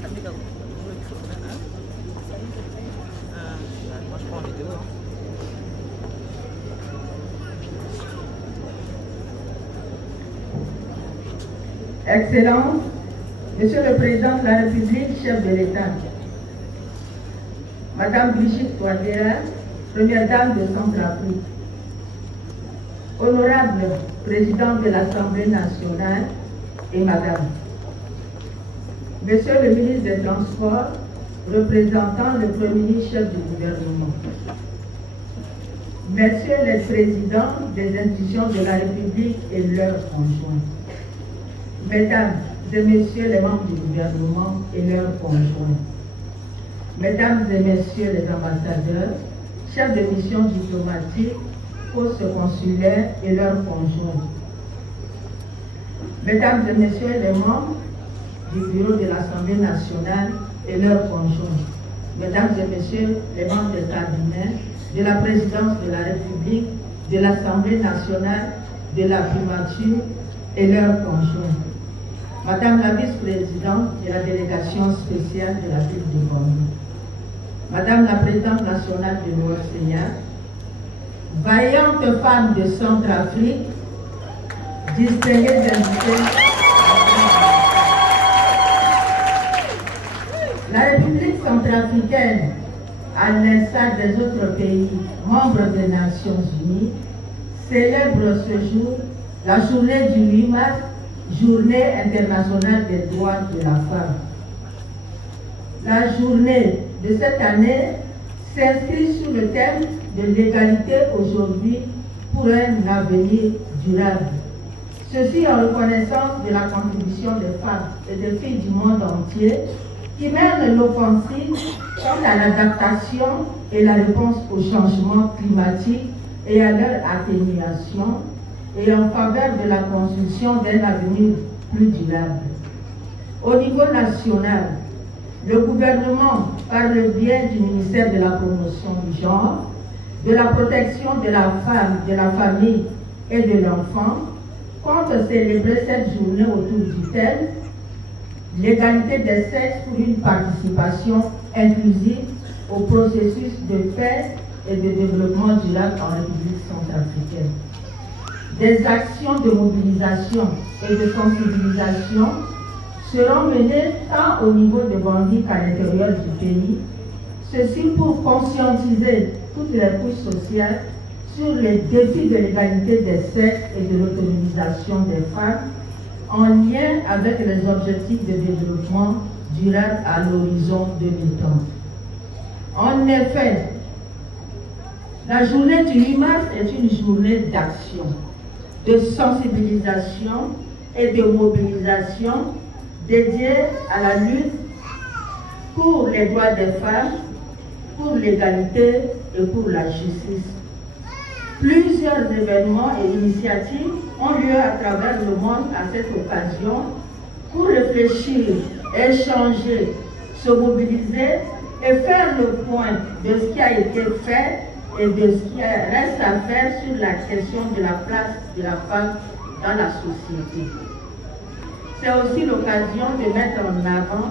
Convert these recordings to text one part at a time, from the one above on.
Moi, je prends en vidéo. Excellence, Monsieur le Président de la République, chef de l'État, Madame Brigitte Touadéra, Première Dame de Centrafrique, Honorable Président de l'Assemblée nationale et Madame, Monsieur le ministre des Transports, représentant le Premier ministre chef du gouvernement, Messieurs les présidents des institutions de la République et leurs conjoints, Mesdames et Messieurs les membres du gouvernement et leurs conjoints, Mesdames et Messieurs les ambassadeurs, chefs de mission diplomatique, postes consulaires et leurs conjoints, Mesdames et Messieurs les membres du bureau de l'Assemblée nationale et leurs conjoints, Mesdames et Messieurs les membres des cabinets de la présidence de la République, de l'Assemblée nationale, de la primature et leurs conjoints, Madame la vice-présidente de la délégation spéciale de la ville de Bangui, Madame la présidente nationale de l'OCA, vaillantes femmes de Centrafrique, distingués invités. La République centrafricaine, à l'instar des autres pays membres des Nations Unies, célèbre ce jour la journée du 8 mars, Journée internationale des droits de la femme. La journée de cette année s'inscrit sous le thème de l'égalité aujourd'hui pour un avenir durable. Ceci en reconnaissance de la contribution des femmes et des filles du monde entier qui mènent l'offensive quant à l'adaptation et la réponse au changement climatique et à leur atténuation et en faveur de la construction d'un avenir plus durable. Au niveau national, le gouvernement, par le biais du ministère de la Promotion du genre, de la protection de la femme, de la famille et de l'enfant, compte célébrer cette journée autour du thème « L'égalité des sexes pour une participation inclusive au processus de paix et de développement durable en République centrafricaine ». Des actions de mobilisation et de sensibilisation seront menées tant au niveau de Bangui qu'à l'intérieur du pays, ceci pour conscientiser toutes les couches sociales sur les défis de l'égalité des sexes et de l'autonomisation des femmes en lien avec les objectifs de développement durable à l'horizon 2030. En effet, la journée du 8 mars est une journée d'action, de sensibilisation et de mobilisation dédiée à la lutte pour les droits des femmes, pour l'égalité et pour la justice. Plusieurs événements et initiatives ont lieu à travers le monde à cette occasion pour réfléchir, échanger, se mobiliser et faire le point de ce qui a été fait et de ce qui reste à faire sur la question de la place de la femme dans la société. C'est aussi l'occasion de mettre en avant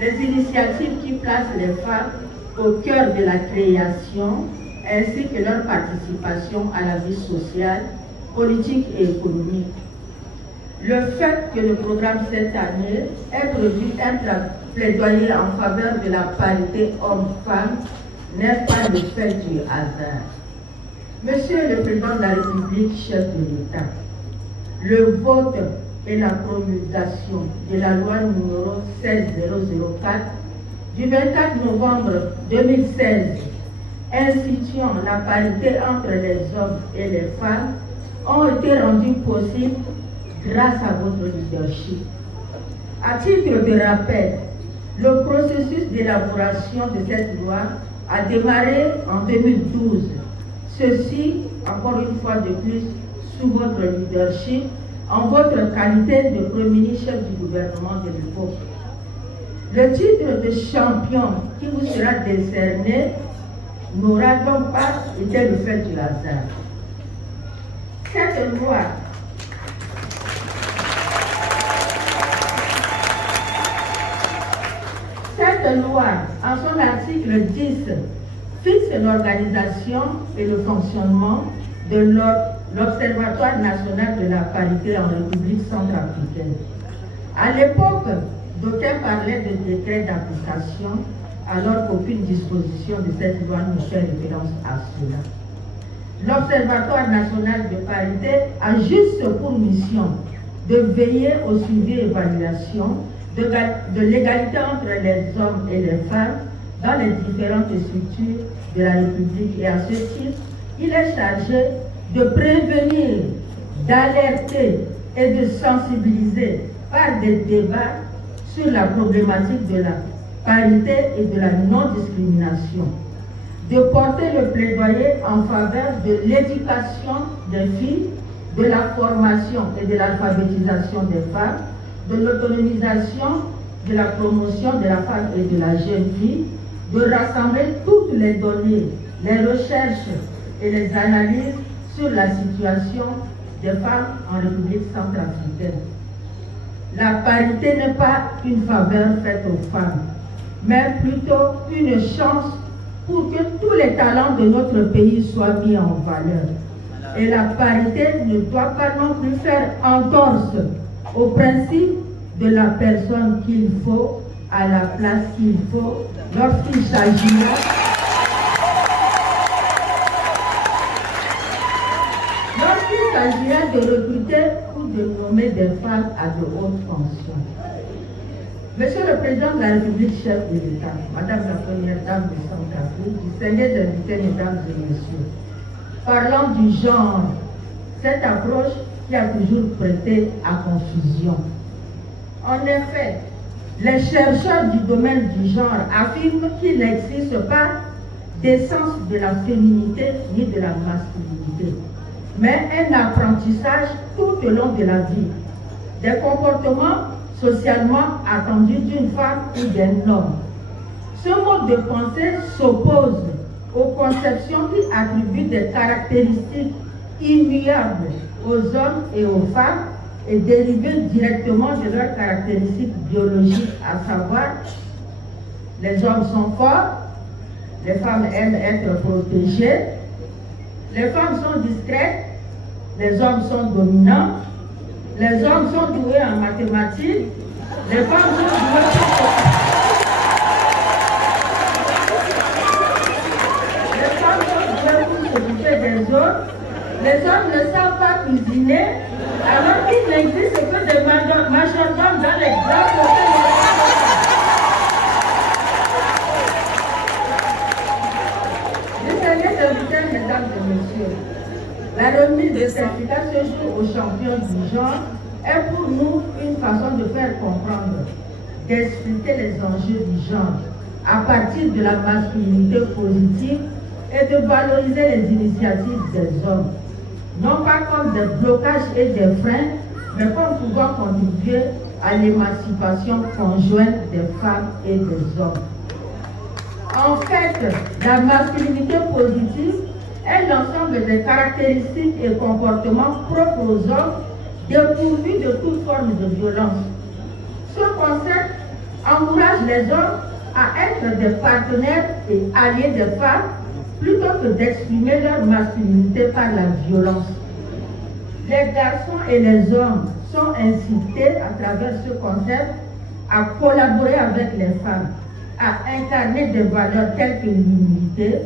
les initiatives qui placent les femmes au cœur de la création ainsi que leur participation à la vie sociale, politique et économique. Le fait que le programme cette année ait produit un plaidoyer en faveur de la parité homme-femme n'est pas le fait du hasard. Monsieur le Président de la République, chef de l'État, le vote et la promulgation de la loi numéro 16004 du 24 novembre 2016 instituant la parité entre les hommes et les femmes ont été rendus possibles grâce à votre leadership. À titre de rappel, le processus d'élaboration de cette loi a démarré en 2012. Ceci, encore une fois de plus, sous votre leadership, en votre qualité de Premier ministre chef du gouvernement de l'époque. Le titre de champion qui vous sera décerné n'aura donc pas été le fait du hasard. Cette loi loi, en son article 10, fixe l'organisation et le fonctionnement de l'Observatoire national de la parité en République centrafricaine. À l'époque, d'aucuns parlaient de décret d'application, alors qu'aucune disposition de cette loi ne fait référence à cela. L'Observatoire national de parité a juste pour mission de veiller au suivi et évaluation de l'égalité entre les hommes et les femmes dans les différentes structures de la République. Et à ce titre, il est chargé de prévenir, d'alerter et de sensibiliser par des débats sur la problématique de la parité et de la non-discrimination, de porter le plaidoyer en faveur de l'éducation des filles, de la formation et de l'alphabétisation des femmes, de l'autonomisation, de la promotion de la femme et de la jeune fille, de rassembler toutes les données, les recherches et les analyses sur la situation des femmes en République centrafricaine. La parité n'est pas une faveur faite aux femmes, mais plutôt une chance pour que tous les talents de notre pays soient mis en valeur. Et la parité ne doit pas non plus faire entorse au principe de la personne qu'il faut à la place qu'il faut lorsqu'il s'agira de recruter ou de nommer des femmes à de hautes fonctions. Monsieur le Président de la République, chef de l'État, Madame la Première Dame de Centrafrique, distingués invités, Mesdames et Messieurs, parlant du genre, cette approche qui a toujours prêté à confusion. En effet, les chercheurs du domaine du genre affirment qu'il n'existe pas d'essence de la féminité ni de la masculinité, mais un apprentissage tout au long de la vie, des comportements socialement attendus d'une femme ou d'un homme. Ce mode de pensée s'oppose aux conceptions qui attribuent des caractéristiques immuables aux hommes et aux femmes et dérivées directement de leurs caractéristiques biologiques, à savoir les hommes sont forts, les femmes aiment être protégées, les femmes sont discrètes, les hommes sont dominants, les hommes sont doués en mathématiques, les femmes sont douées pour s'occuper des autres, les hommes ne savent pas cuisiner, alors qu'il n'existe que des majordomes dans les grands hôtels. Mesdames et messieurs, la remise de certificat ce jour aux champions du genre est pour nous une façon de faire comprendre, d'expliquer les enjeux du genre à partir de la masculinité positive et de valoriser les initiatives des hommes, non pas comme des blocages et des freins, mais comme pouvant contribuer à l'émancipation conjointe des femmes et des hommes. En fait, la masculinité positive est l'ensemble des caractéristiques et comportements propres aux hommes dépourvus de toute forme de violence. Ce concept encourage les hommes à être des partenaires et alliés des femmes plutôt que d'exprimer leur masculinité par la violence. Les garçons et les hommes sont incités à travers ce concept à collaborer avec les femmes, à incarner des valeurs telles que l'humilité,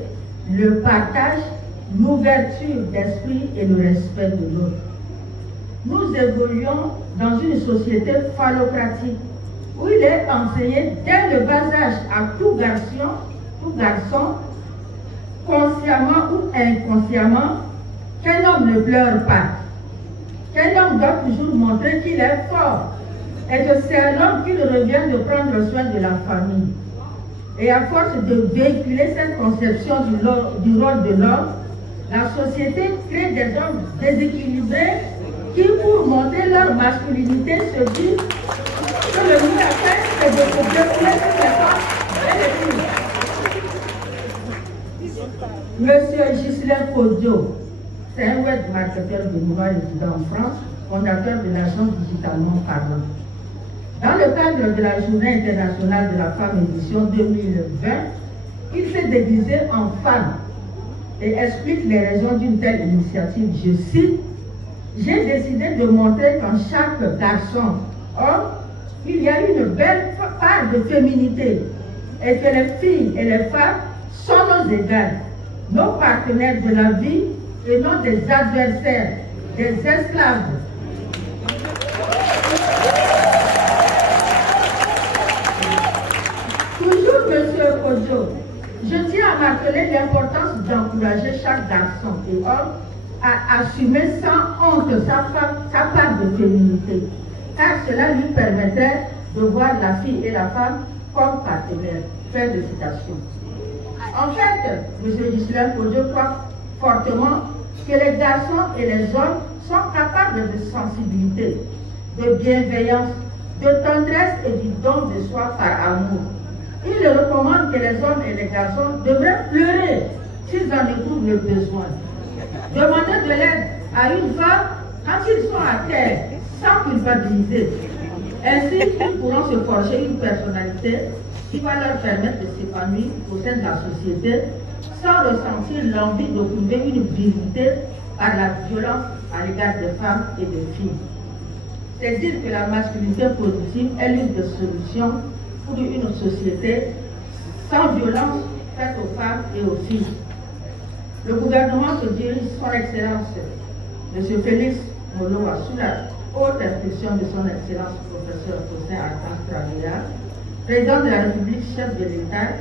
le partage, l'ouverture d'esprit et le respect de l'autre. Nous évoluons dans une société phallocratique où il est enseigné dès le bas âge à tout garçon, consciemment ou inconsciemment, qu'un homme ne pleure pas, qu'un homme doit toujours montrer qu'il est fort et que c'est à l'homme qu'il revient de prendre soin de la famille. Et à force de véhiculer cette conception du rôle de l'homme, la société crée des hommes déséquilibrés qui, pour montrer leur masculinité, se disent que le mieux à faire, c'est de se dérouler sur les femmes et les filles. Monsieur Ghislain Kodjo, c'est un web marketeur béninois résident en France, fondateur de l'agence Digitalement Parlant. Dans le cadre de la Journée internationale de la femme édition 2020, il s'est déguisé en femme et explique les raisons d'une telle initiative. Je cite: j'ai décidé de montrer qu'en chaque garçon, homme, il y a une belle part de féminité et que les filles et les femmes sont nos égales, nos partenaires de la vie et non des adversaires, des esclaves. Toujours, Monsieur Kodjo, je tiens à marteler l'importance d'encourager chaque garçon et homme à assumer sans honte sa part de féminité, car cela lui permettrait de voir la fille et la femme comme partenaires. Fin de citation. En fait, M. Ghislain Kodjo croit fortement que les garçons et les hommes sont capables de sensibilité, de bienveillance, de tendresse et du don de soi par amour. Il recommande que les hommes et les garçons devraient pleurer s'ils en éprouvent le besoin. Demander de l'aide à une femme quand ils sont à terre, sans culpabiliser. Ainsi, ils pourront se forger une personnalité qui va leur permettre de s'épanouir au sein de la société sans ressentir l'envie d'occuper une virilité par la violence à l'égard des femmes et des filles. C'est dire que la masculinité positive est l'une des solutions pour une société sans violence faite aux femmes et aux filles. Le gouvernement se dirige son Excellence M. Félix Moloa sous la haute impulsion de son Excellence professeur Faustin Archange Traoré, président de la République, chef de l'État,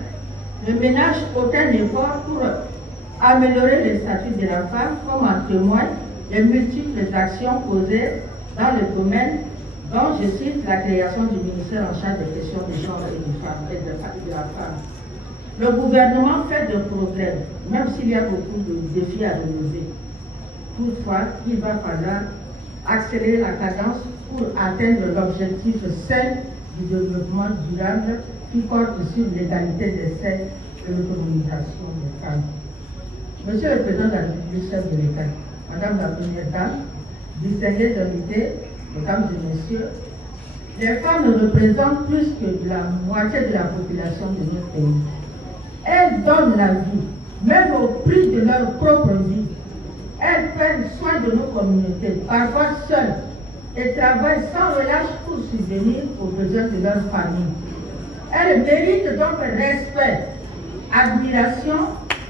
ne ménage aucun effort pour améliorer le statut de la femme, comme en témoignent les multiples actions posées dans le domaine dont je cite la création du ministère en charge des questions de genre et de la femme. Le gouvernement fait des progrès, même s'il y a beaucoup de défis à relever. Toutefois, il va falloir accélérer la cadence pour atteindre l'objectif sain du développement durable qui porte sur l'égalité des sexes et l'autonomisation des femmes. Monsieur le Président de la République, chef de l'État, Madame la Première Dame, distingués invités, Mesdames et Messieurs, les femmes représentent plus que la moitié de la population de notre pays. Elles donnent la vie, même au prix de leur propre vie. Elles prennent soin de nos communautés, parfois seules, et travaillent sans relâche pour subvenir aux besoins de leur famille. Elles méritent donc respect, admiration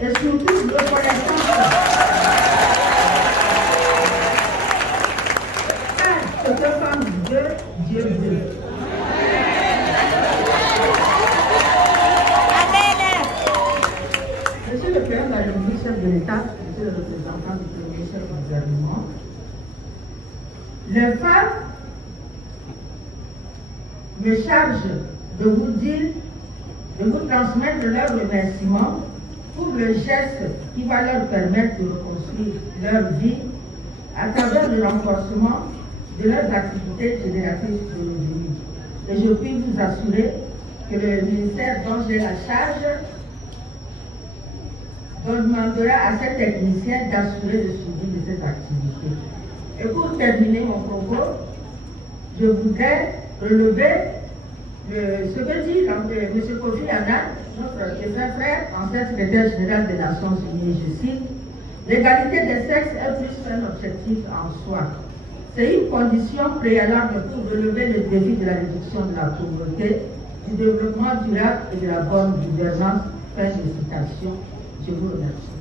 et surtout reconnaissance. Ce que femme veut, Dieu veut. Monsieur le Président de la République, chef de l'État, Monsieur le représentant du Premier chef du gouvernement, les femmes me chargent de vous dire, de vous transmettre leurs remerciements pour le geste qui va leur permettre de reconstruire leur vie à travers le renforcement de leurs activités génératrices de revenus. Et je puis vous assurer que le ministère dont j'ai la charge demandera à ces techniciens d'assurer le suivi de cette activité. Et pour terminer mon propos, je voudrais relever ce que dit M. Kofi Annan, notre défunt frère, ancien secrétaire général des Nations Unies. Je cite: l'égalité des sexes est plus qu'un objectif en soi. C'est une condition préalable pour relever le défi de la réduction de la pauvreté, du développement durable et de la bonne gouvernance. Fin de citation. Je vous remercie.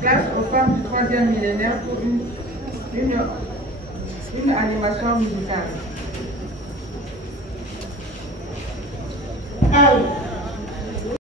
Place aux femmes du 3e millénaire pour une animation musicale. Hey.